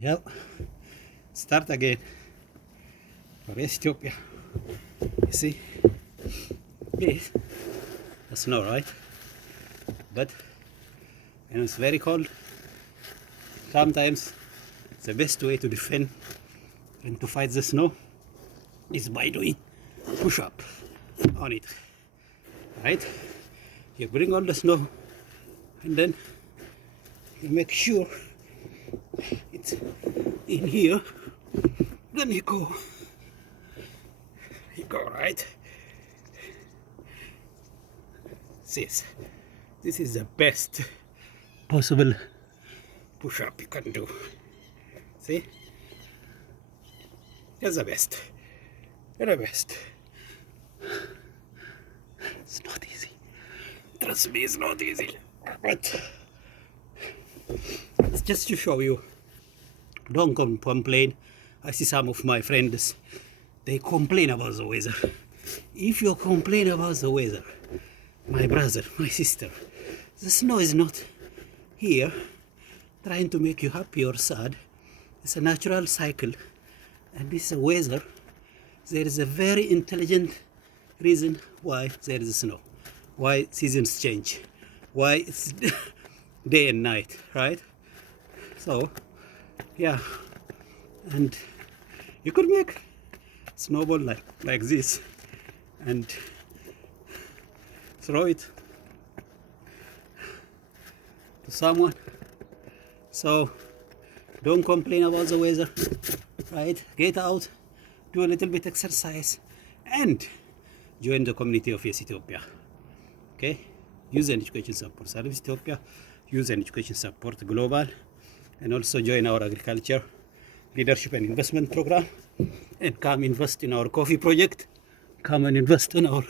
Yep. Start again. Where's Ethiopia? You see? This the snow, right? But it's very cold. Sometimes the best way to defend and to fight the snow is by doing push-up on it. Right? You bring all the snow and then you make sure it's in here. Then you go, right? This is the best possible push-up you can do. See? It's the best. You're the best. It's not easy. Trust me, it's not easy. But it's just to show you. Don't complain. I see some of my friends, they complain about the weather. If you complain about the weather, my brother, my sister, the snow is not here trying to make you happy or sad. It's a natural cycle. And this weather, there is a very intelligent reason why there is snow, why seasons change, why it's day and night, right? So, yeah, and you could make snowball like this and throw it to someone. So don't complain about the weather, right? Get out, do a little bit exercise, and join the community of Yes Ethiopia. Okay? Use an education support service Ethiopia, use an education support global, and also join our agriculture leadership and investment program, and come invest in our coffee project, come and invest in our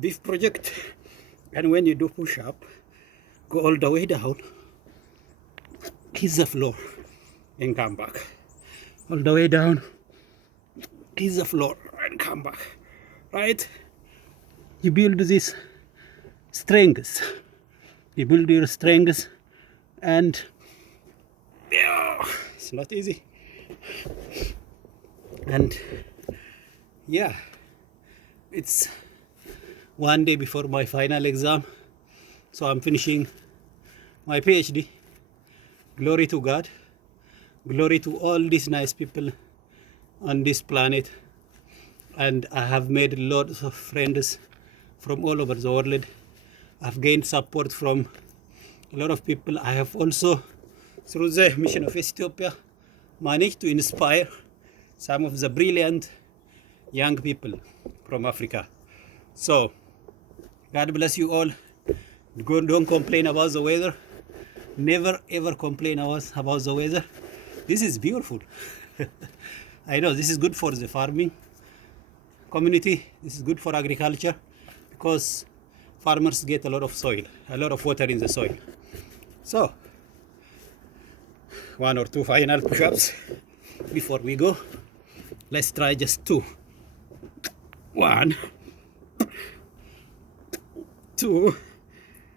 beef project. And when you do push up, go all the way down, kiss the floor, and come back. All the way down, kiss the floor, and come back. Right? You build this strength. You build your strength, and it's not easy. And yeah, it's one day before my final exam, so I'm finishing my PhD. Glory to God, glory to all these nice people on this planet. And I have made lots of friends from all over the world. I've gained support from a lot of people. I have also, through the mission of Ethiopia, managed to inspire some of the brilliant young people from Africa. So, God bless you all. Don't complain about the weather. Never ever complain about the weather. This is beautiful. I know this is good for the farming community. This is good for agriculture because farmers get a lot of soil, a lot of water in the soil. So, one or two final push-ups before we go. Let's try just two. 1, 2,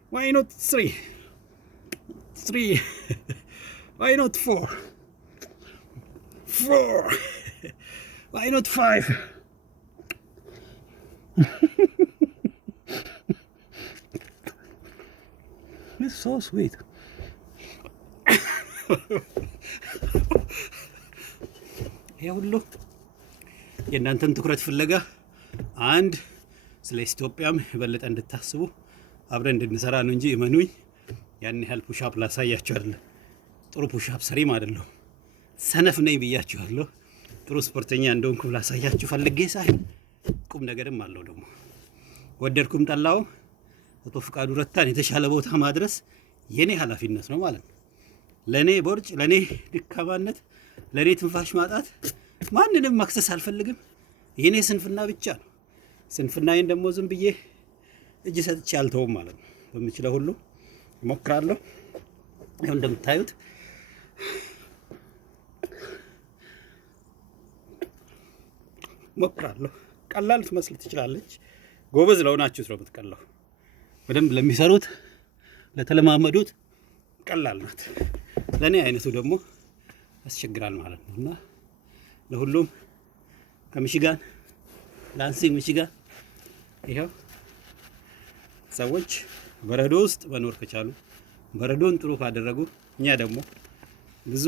why not 3? 3, why not 4? 4, why not 5? It's so sweet. ይሄ ሁሉ የእናንተን ትኩረት ፍለጋ አንድ ስለ ኢትዮጵያም የበለጠ እንድታስቡ አብረን እንድንሰራ ነው እንጂ እመኑኝ ያን ያህል ፑሻፕ ላሳያችሁ አይደለም። ጥሩ ፑሻፕ ሰሪም አይደለሁ፣ ሰነፍ ነኝ ብያችኋለሁ። ጥሩ ስፖርተኛ እንደሆንኩ ላሳያችሁ ፈልጌ ሳይሆን ቁም ነገርም አለው ደግሞ። ወደድኩም ጠላውም አቶ ፍቃዱ ረታን የተሻለ ቦታ ማድረስ የኔ ኃላፊነት ነው ማለት ነው። ለኔ ቦርጭ፣ ለኔ ድካማነት፣ ለኔ ትንፋሽ ማጣት ማንንም ማክሰስ አልፈልግም። የኔ ስንፍና ብቻ ነው። ስንፍናዬን ደግሞ ዝም ብዬ እጅ ሰጥቼ አልተውም ማለት ነው። በምችለው ሁሉ እሞክራለሁ። ይኸው እንደምታዩት እሞክራለሁ። ቀላል ትመስል ትችላለች። ጎበዝ ለሆናችሁ ነው የምትቀላው። በደንብ ለሚሰሩት ለተለማመዱት ቀላል ናት። ለኔ አይነቱ ደግሞ ያስቸግራል ማለት ነው። እና ለሁሉም ከሚሽጋን ላንሲንግ ሚሽጋን ይኸው ሰዎች በረዶ ውስጥ መኖር ከቻሉ በረዶን ጥሩ ካደረጉ እኛ ደግሞ ብዙ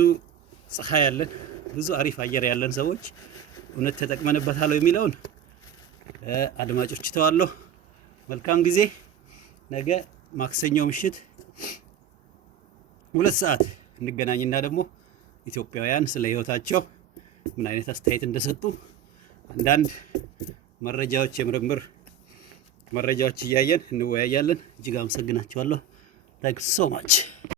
ፀሐይ ያለን ብዙ አሪፍ አየር ያለን ሰዎች እውነት ተጠቅመንበታል የሚለውን አድማጮች ተዋለሁ። መልካም ጊዜ። ነገ ማክሰኞ ምሽት 2 ሰዓት እንገናኝና ደግሞ ኢትዮጵያውያን ስለ ህይወታቸው ምን አይነት አስተያየት እንደሰጡ አንዳንድ መረጃዎች የምርምር መረጃዎች እያየን እንወያያለን። እጅግ አመሰግናችኋለሁ። ታንክስ ሶ ማች